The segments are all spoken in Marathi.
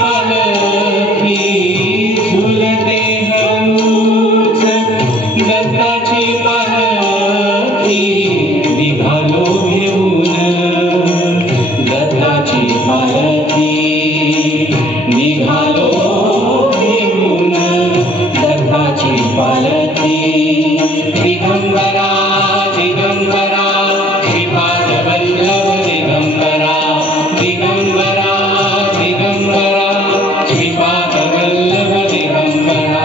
पालखी झुलते हळूच दत्ताची पालखी निघालो घेऊन दत्ताची पालखी निघालो घेऊन दत्ताची पालखी दिगंबरा दिगंबरा श्रीपाद वल्लभ दिगंबरा दिगंबरा दिगंबरा श्रीपाद वल्लभ दिगंबरा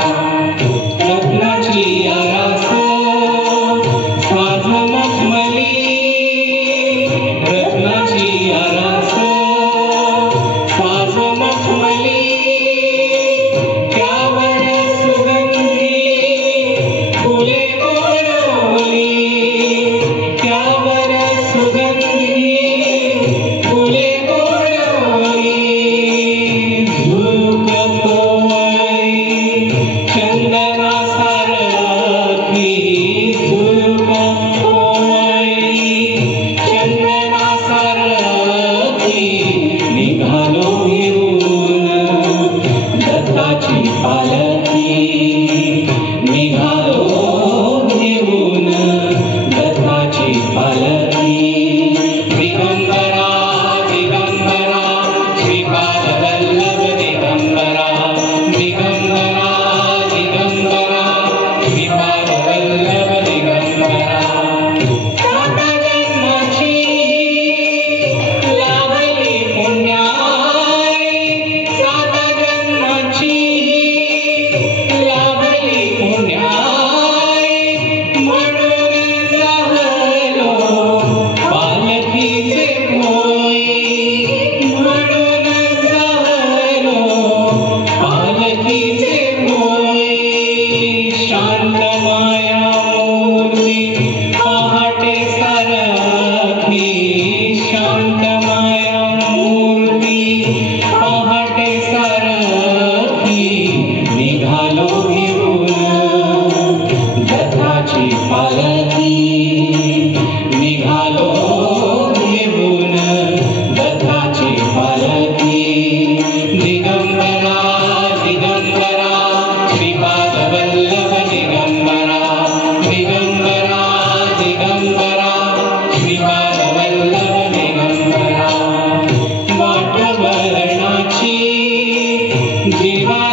रत्नाची आरास साज मखमली रत्नाची आरास साज मखमली त्यावर सुगंधी फुले गोडवली त्यावर सुगंधी फुले गोडवली झुक कोवळी चंदना सारखी झुक कोवळी चंदना सारखी निघालो घेऊन दत्ताची पालखी निघालो घेऊन दत्ताची पालखी दिगंबरा दिगंबरा श्रीपाद वल्लभ दिगंबरा दिगंबरा दिगंबरा श्रीपाद वल्लभ दिगंबरा साता जन्माची लाभली पुण्याई साता जन्माची लाभली पुण्याई म्हणून जाहलो पालखीचे भोई म्हणून जाहलो पालखीचे भोई शांत माया मूर्ती पहाटे सारखी शांत माया मूर्ती पहाटे सारखी निघालो घेऊन दत्ताची पालखी निघालो घेऊन दत्ताची पालखी दिगंबरा दिगंबरा श्रीपाद वल्लभ दिगंबरा दिगंबरा दिगंबरा श्रीपाद वल्लभ दिगंबरा वाट वळणाची जीवा